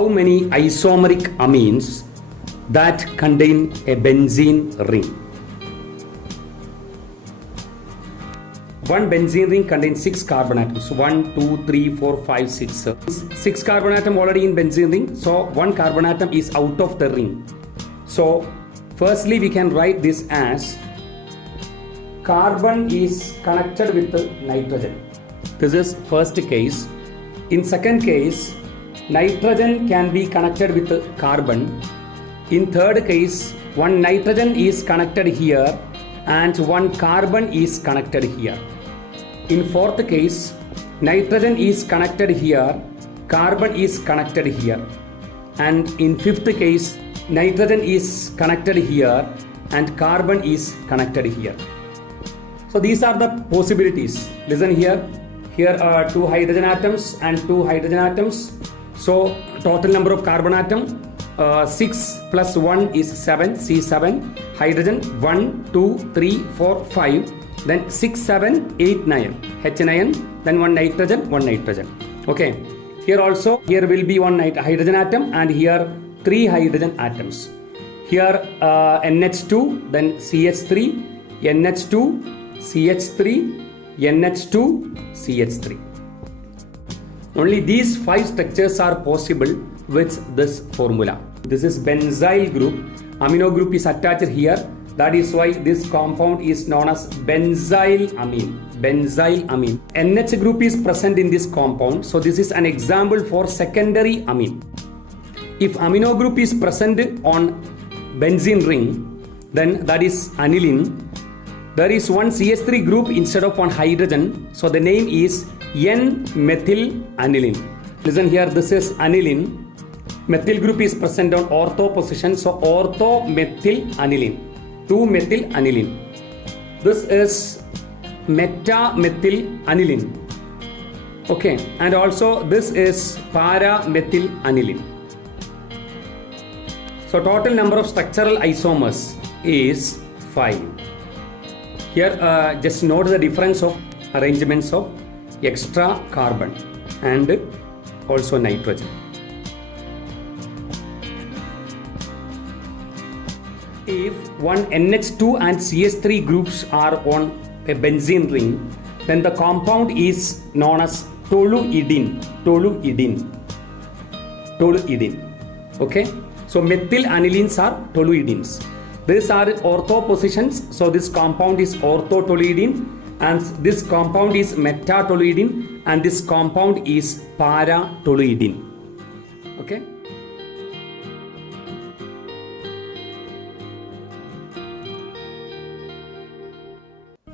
how many isomeric amines that contain a benzene ring? One benzene ring contains 6 carbon atoms. 1, 2, 3, 4, 5, 6. 6 carbon atom already in benzene ring. So 1 carbon atom is out of the ring. So firstly we can write this as carbon is connected with nitrogen. This is first case. In second case, nitrogen can be connected with carbon. In third case, one nitrogen is connected here and one carbon is connected here. In fourth case, nitrogen is connected here, carbon is connected here. And in fifth case, nitrogen is connected here and carbon is connected here. So these are the possibilities. Listen here. Here are 2 hydrogen atoms and 2 hydrogen atoms. So total number of carbon atom 6 plus 1 is 7, C7. Hydrogen 1, 2, 3, 4, 5. Then 6, 7, 8, 9. H9. Then 1 nitrogen. Okay. Here also, here will be 1 hydrogen atom and here 3 hydrogen atoms. Here NH2, then CH3, NH2, CH3, NH2, CH3. Only these 5 structures are possible with this formula. This is benzyl group. Amino group is attached here. That is why this compound is known as benzyl amine. Benzyl amine. NH group is present in this compound. So this is an example for secondary amine. If amino group is present on benzene ring, then that is aniline. There is one CH3 group instead of one hydrogen. So the name is N-methyl aniline. Listen here, this is aniline. Methyl group is present on ortho position. So ortho-methyl aniline. 2-methyl aniline. This is meta-methyl aniline. Okay. And also this is para-methyl aniline. So total number of structural isomers is 5. Here just note the difference of arrangements of extra carbon and also nitrogen. If one NH2 and CH3 groups are on a benzene ring, then the compound is known as toluidine. Okay. So methyl anilines are toluidines. These are ortho positions. So this compound is orthotoluidine and this compound is metatoluidine and this compound is paratoluidine. Okay.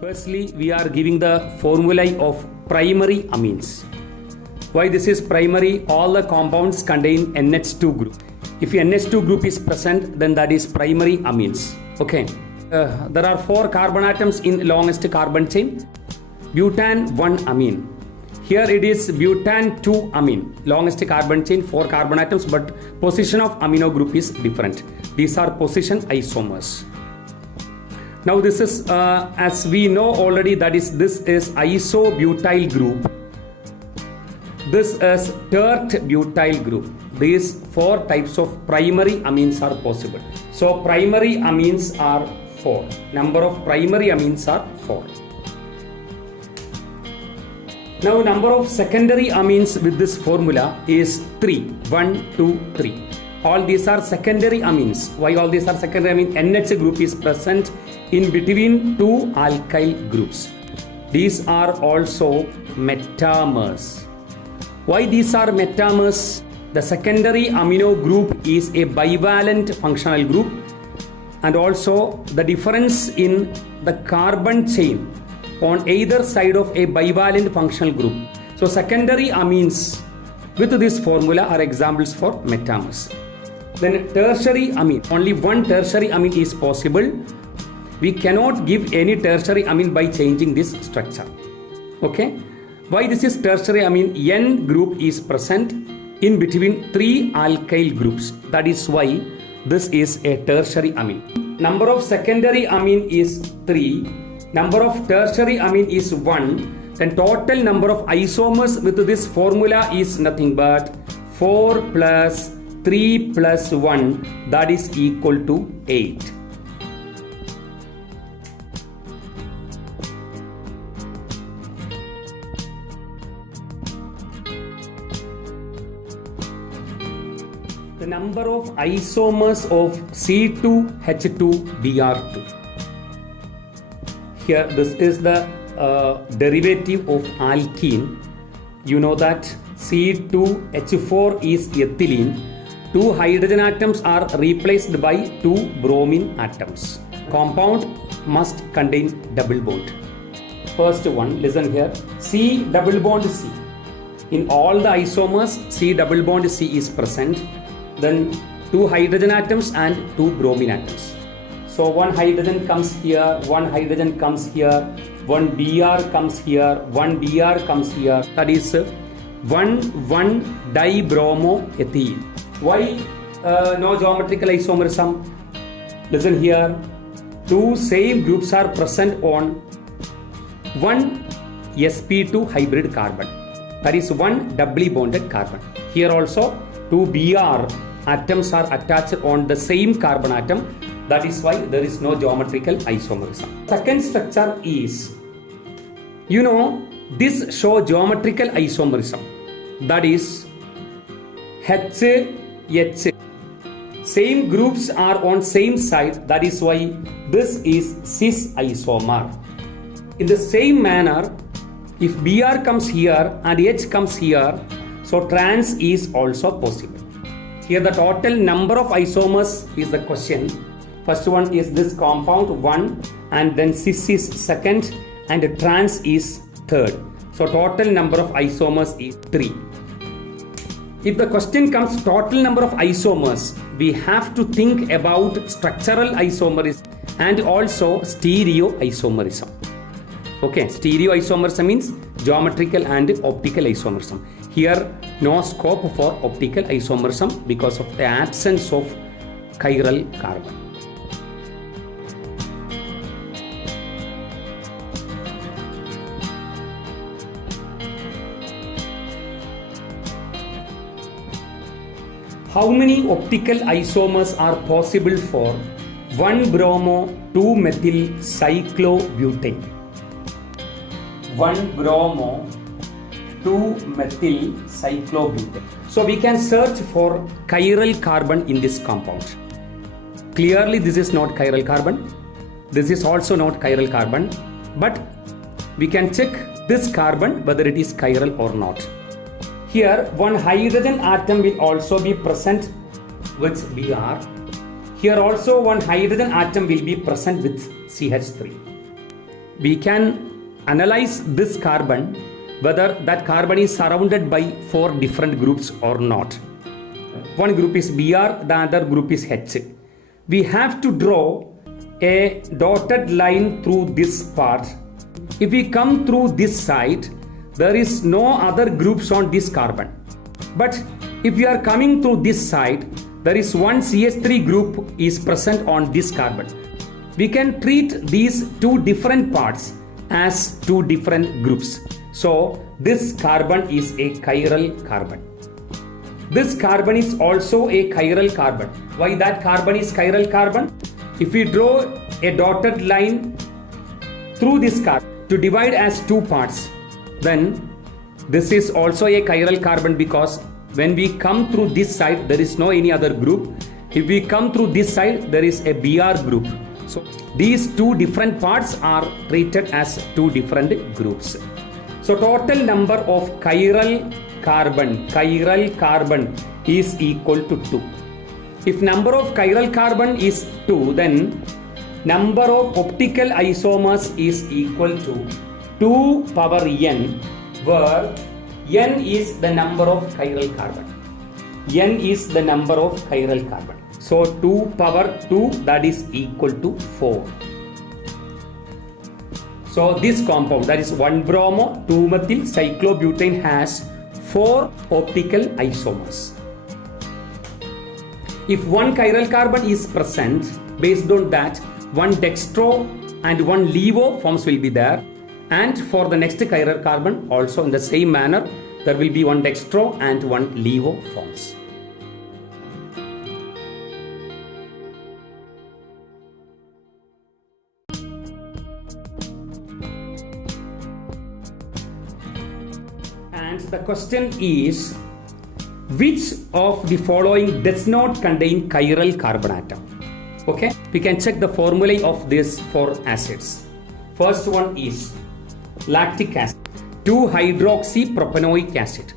Firstly, we are giving the formulae of primary amines. Why this is primary? All the compounds contain NH2 group. If NH2 group is present, then that is primary amines. Okay. There are 4 carbon atoms in longest carbon chain. Butane 1 amine. Here it is butane 2 amine. Longest carbon chain, 4 carbon atoms, but position of amino group is different. These are position isomers. Now this is as we know already, that is this is isobutyl group. This is tert butyl group. These 4 types of primary amines are possible. So primary amines are 4. Number of primary amines are 4. Now number of secondary amines with this formula is 3. 1, 2, 3. All these are secondary amines. Why all these are secondary amines? NH group is present in between 2 alkyl groups. These are also metamers. Why these are metamers? The secondary amino group is a bivalent functional group, and also the difference in the carbon chain on either side of a bivalent functional group. So secondary amines with this formula are examples for metamers. Then tertiary amine, only one tertiary amine is possible. We cannot give any tertiary amine by changing this structure. Okay. Why this is tertiary amine? N group is present in between 3 alkyl groups. That is why this is a tertiary amine. Number of secondary amine is 3. Number of tertiary amine is 1. Then total number of isomers with this formula is nothing but 4 plus 3 plus 1, that is equal to 8. The number of isomers of C2H2Br2. Here, this is the derivative of alkene. You know that C2H4 is ethylene. 2 hydrogen atoms are replaced by 2 bromine atoms. Compound must contain double bond. First one, listen here. C double bond C. In all the isomers, C double bond C is present. Then 2 hydrogen atoms and 2 bromine atoms. So 1 hydrogen comes here, 1 hydrogen comes here, 1 Br comes here, 1 Br comes here. That is 1,1-dibromoethene. Why no geometrical isomerism? Listen here. 2 same groups are present on 1 sp2 hybrid carbon. That is 1 doubly bonded carbon. Here also 2 Br atoms are attached on the same carbon atom. That is why there is no geometrical isomerism. Second structure is, you know, this show geometrical isomerism. That is H. Same groups are on same side. That is why this is cis isomer. In the same manner, if Br comes here and H comes here, so trans is also possible. Here the total number of isomers is the question. First one is this compound 1, and then cis is second and trans is third. So total number of isomers is 3. If the question comes total number of isomers, we have to think about structural isomerism and also stereoisomerism. Okay, stereoisomerism means geometrical and optical isomerism. Here no scope for optical isomerism because of the absence of chiral carbon. How many optical isomers are possible for 1-bromo-2-methyl cyclobutane? 1-bromo-2-methyl cyclobutane. So we can search for chiral carbon in this compound. Clearly this is not chiral carbon. This is also not chiral carbon. But we can check this carbon whether it is chiral or not. Here 1 hydrogen atom will also be present with Br. Here also 1 hydrogen atom will be present with CH3. We can analyze this carbon whether that carbon is surrounded by 4 different groups or not. One group is Br, the other group is H. We have to draw a dotted line through this part. If we come through this side, there is no other groups on this carbon. But if we are coming through this side, there is one CH3 group is present on this carbon. We can treat these 2 different parts as 2 different groups. So this carbon is a chiral carbon. This carbon is also a chiral carbon. Why that carbon is chiral carbon? If we draw a dotted line through this carbon to divide as 2 parts, then this is also a chiral carbon because when we come through this side, there is no any other group. If we come through this side, there is a Br group. So these 2 different parts are treated as 2 different groups. So total number of chiral carbon is equal to 2. If number of chiral carbon is 2, then number of optical isomers is equal to 2 power n, where n is the number of chiral carbon. N is the number of chiral carbon. So 2 power 2, that is equal to 4. So this compound, that is 1-bromo-2-methyl cyclobutane, has 4 optical isomers. If 1 chiral carbon is present, based on that 1 dextro and 1 levo forms will be there. And for the next chiral carbon also in the same manner, there will be 1 dextro and 1 levo forms. And the question is, which of the following does not contain chiral carbon atom? Okay, we can check the formulae of this for acids. First one is lactic acid, 2-hydroxypropanoic acid.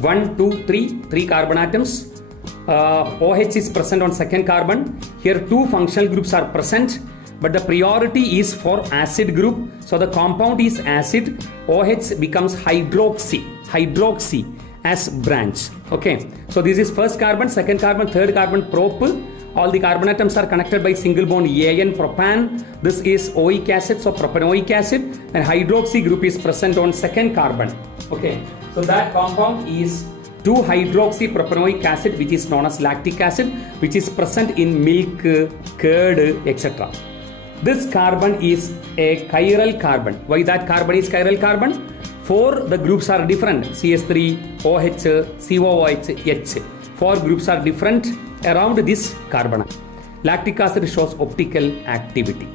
1, 2, 3 carbon atoms. OH is present on second carbon. Here 2 functional groups are present, but the priority is for acid group. So the compound is acid. OH becomes hydroxy as branch. Okay, so this is first carbon, second carbon, third carbon, prop. All the carbon atoms are connected by single bond AN, propan. This is oic acid, so propanoic acid, and hydroxy group is present on second carbon. Okay, so that compound is 2-hydroxypropanoic acid, which is known as lactic acid, which is present in milk, curd, etc. This carbon is a chiral carbon. Why that carbon is chiral carbon? 4 the groups are different. CH3, OH, COOH, H. 4 groups are different around this carbon. Lactic acid shows optical activity.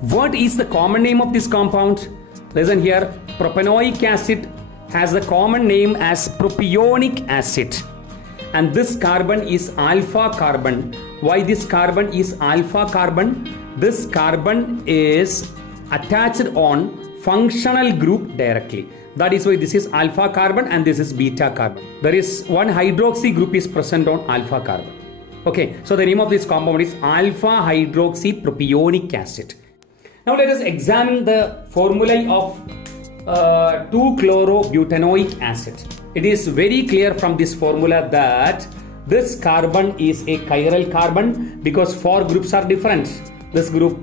What is the common name of this compound? Listen here, propanoic acid has the common name as propionic acid, and this carbon is alpha carbon. Why this carbon is alpha carbon? This carbon is attached on functional group directly. That is why this is alpha carbon and this is beta carbon. There is one hydroxy group is present on alpha carbon. Okay, so the name of this compound is alpha hydroxypropionic acid. Now let us examine the formulae of 2-chlorobutanoic acid. It is very clear from this formula that this carbon is a chiral carbon because 4 groups are different. This group,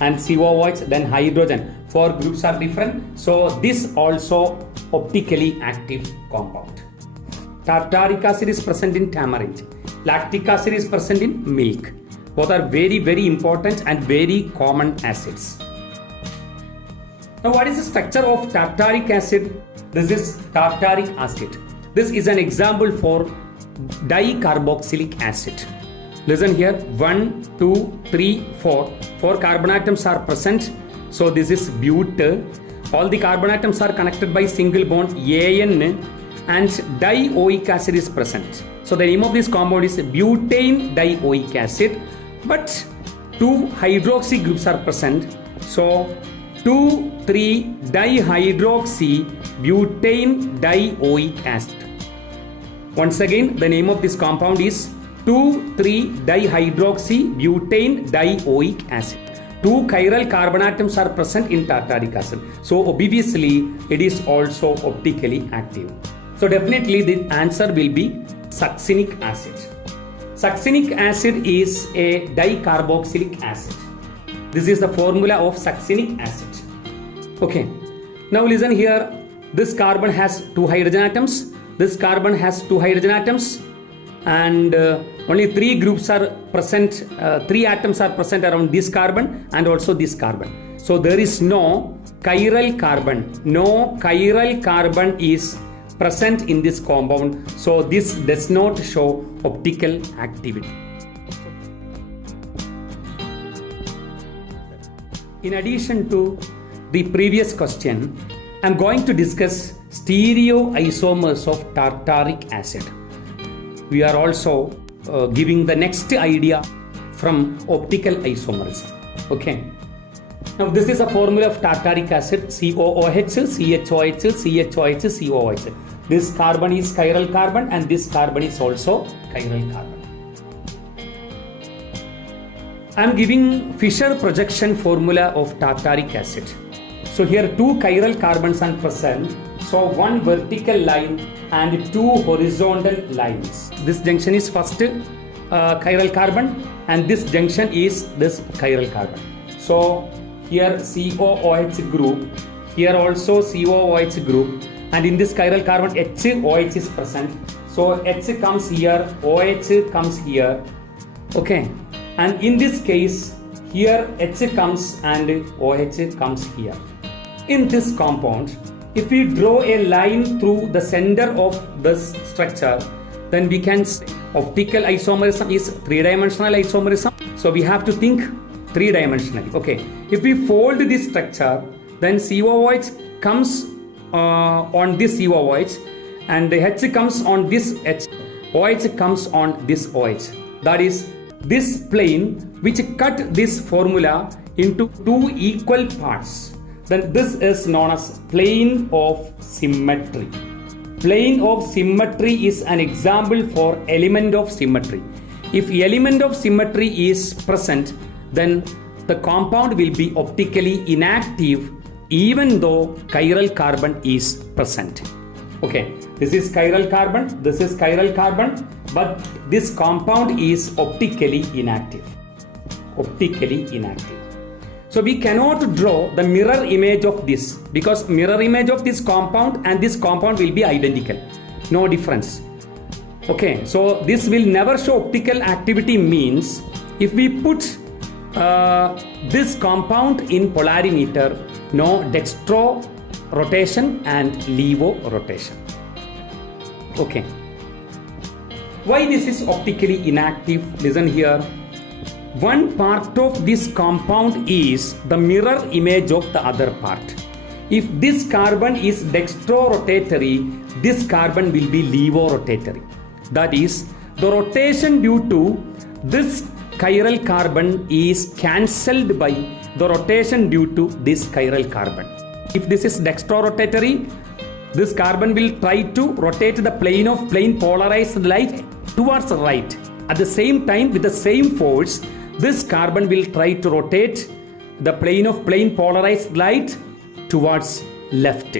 and COOH, then hydrogen. 4 groups are different. So this also optically active compound. Tartaric acid is present in tamarind. Lactic acid is present in milk. Both are very, very important and very common acids. Now, what is the structure of tartaric acid? This is tartaric acid. This is an example for dicarboxylic acid. Listen here, 1, 2, 3, 4. 4 carbon atoms are present. So this is but. All the carbon atoms are connected by single bond AN, and dioic acid is present. So the name of this compound is butane dioic acid. But 2 hydroxy groups are present. So 2,3-dihydroxy butane dioic acid. Once again, the name of this compound is 2,3-dihydroxy butane dioic acid. 2 chiral carbon atoms are present in tartaric acid. So obviously it is also optically active. So definitely the answer will be succinic acid. Succinic acid is a dicarboxylic acid. This is the formula of succinic acid. Okay. Now listen here. This carbon has 2 hydrogen atoms. This carbon has 2 hydrogen atoms. And only 3 groups are present, 3 atoms are present around this carbon and also this carbon. So there is no chiral carbon. No chiral carbon is present in this compound. So this does not show optical activity. In addition to the previous question, I am going to discuss stereoisomers of tartaric acid. We are also giving the next idea from optical isomerism. Okay. Now this is a formula of tartaric acid: COOH, CHOH, CHOH, COOH. This carbon is chiral carbon and this carbon is also chiral carbon. I am giving Fischer projection formula of tartaric acid. So here 2 chiral carbons are present. So 1 vertical line and 2 horizontal lines. This junction is first chiral carbon and this junction is this chiral carbon. So here COOH group, here also COOH group, and in this chiral carbon HOH is present. So H comes here, OH comes here. Okay, and in this case here H comes and OH comes here. In this compound, if we draw a line through the center of this structure, then we can say optical isomerism is 3-dimensional isomerism. So we have to think 3-dimensionally. Okay, if we fold this structure, then COOH comes on this COOH, and the H comes on this H, OH comes on this OH. That is this plane which cut this formula into two equal parts. Then this is known as plane of symmetry. Plane of symmetry is an example for element of symmetry. If element of symmetry is present, then the compound will be optically inactive even though chiral carbon is present. Okay, this is chiral carbon, this is chiral carbon, but this compound is optically inactive. Optically inactive. So we cannot draw the mirror image of this, because mirror image of this compound and this compound will be identical. No difference. Okay, so this will never show optical activity, means if we put this compound in polarimeter, no dextro rotation and levo rotation. Okay. Why this is optically inactive? Listen here. One part of this compound is the mirror image of the other part. If this carbon is dextro-rotatory, this carbon will be levo-rotatory. That is, the rotation due to this chiral carbon is cancelled by the rotation due to this chiral carbon. If this is dextro-rotatory, this carbon will try to rotate the plane of plane polarized light towards the right. At the same time, with the same force, this carbon will try to rotate the plane of plane polarized light towards left.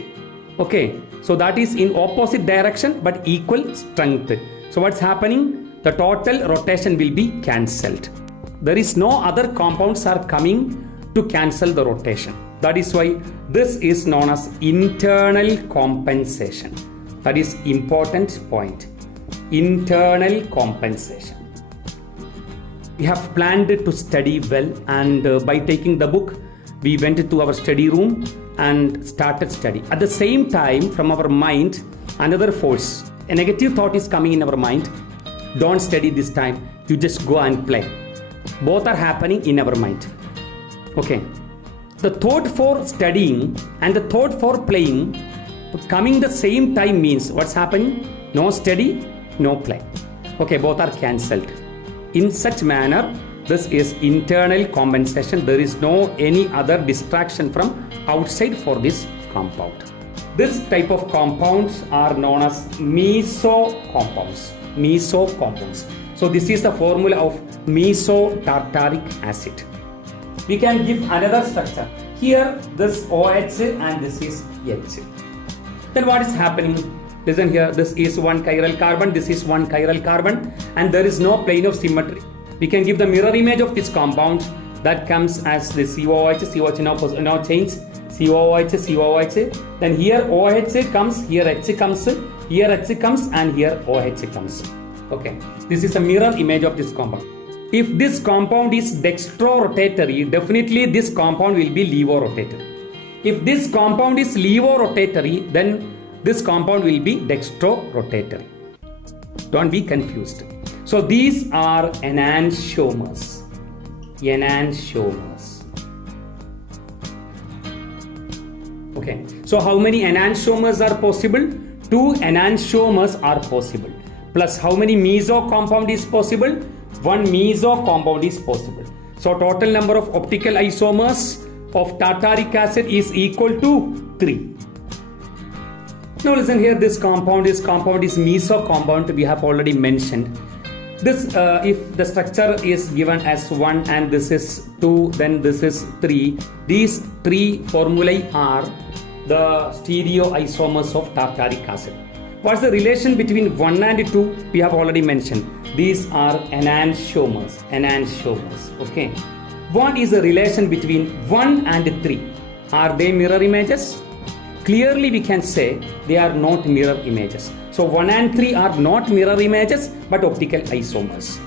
Okay, so that is in opposite direction but equal strength. So what's happening? The total rotation will be cancelled. There is no other compounds are coming to cancel the rotation. That is why this is known as internal compensation. That is important point. Internal compensation. We have planned to study well, and by taking the book, we went to our study room and started study. At the same time, from our mind, another force, a negative thought is coming in our mind. Don't study this time, you just go and play. Both are happening in our mind. Okay. The thought for studying and the thought for playing coming the same time means what's happening? No study, no play. Okay, both are cancelled. In such manner, this is internal compensation. There is no any other distraction from outside for this compound. This type of compounds are known as meso compounds. Meso compounds. So this is the formula of mesotartaric acid. We can give another structure. Here this OH and this is H. Then what is happening? Listen here, this is one chiral carbon, this is one chiral carbon, and there is no plane of symmetry. We can give the mirror image of this compound that comes as the COOH, COOH now change, COOH, COOH. Then here OH comes, here H comes, here H comes, and here OH comes. Okay, this is a mirror image of this compound. If this compound is dextro-rotatory, definitely this compound will be levo-rotatory. If this compound is levo-rotatory, then this compound will be dextro-rotatory. Don't be confused. So these are enantiomers. Enantiomers. Okay. So how many enantiomers are possible? 2 enantiomers are possible. Plus how many meso compound is possible? 1 meso compound is possible. So total number of optical isomers of tartaric acid is equal to 3. Now listen here, this compound is meso compound, we have already mentioned. This if the structure is given as 1 and this is 2, then this is 3. These 3 formulae are the stereoisomers of tartaric acid. What's the relation between 1 and 2? We have already mentioned. These are enantiomers. Enantiomers. Okay. What is the relation between 1 and 3? Are they mirror images? Clearly we can say they are not mirror images. So 1 and 3 are not mirror images but optical isomers.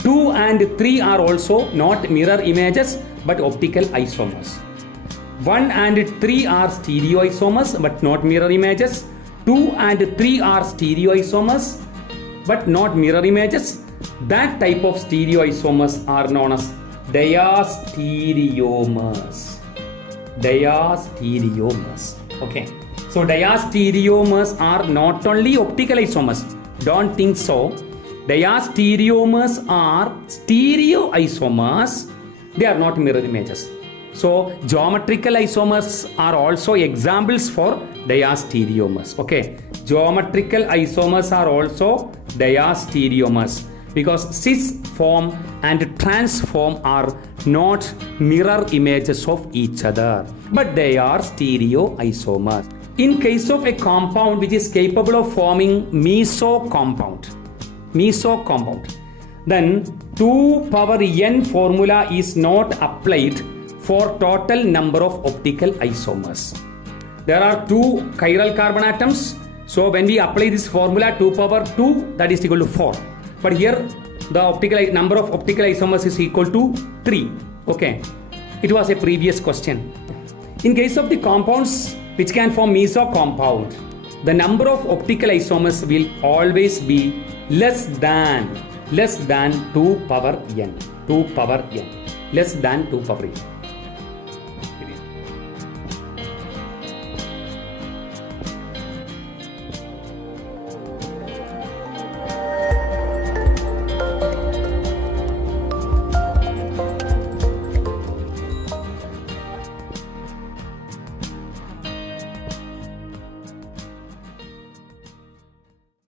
2 and 3 are also not mirror images but optical isomers. 1 and 3 are stereoisomers but not mirror images. 2 and 3 are stereoisomers but not mirror images. That type of stereoisomers are known as diastereomers. Diastereomers. Okay. So diastereomers are not only optical isomers. Don't think so. Diastereomers are stereoisomers. They are not mirror images. So geometrical isomers are also examples for diastereomers. Okay, geometrical isomers are also diastereomers because cis form and trans form are not mirror images of each other, but they are stereoisomers. In case of a compound which is capable of forming meso compound, then 2 power n formula is not applied for total number of optical isomers. There are 2 chiral carbon atoms, so when we apply this formula 2 power 2, that is equal to 4. But here the number of optical isomers is equal to 3. Okay, it was a previous question. In case of the compounds which can form meso compound, the number of optical isomers will always be less than 2 power n, less than 2 power n.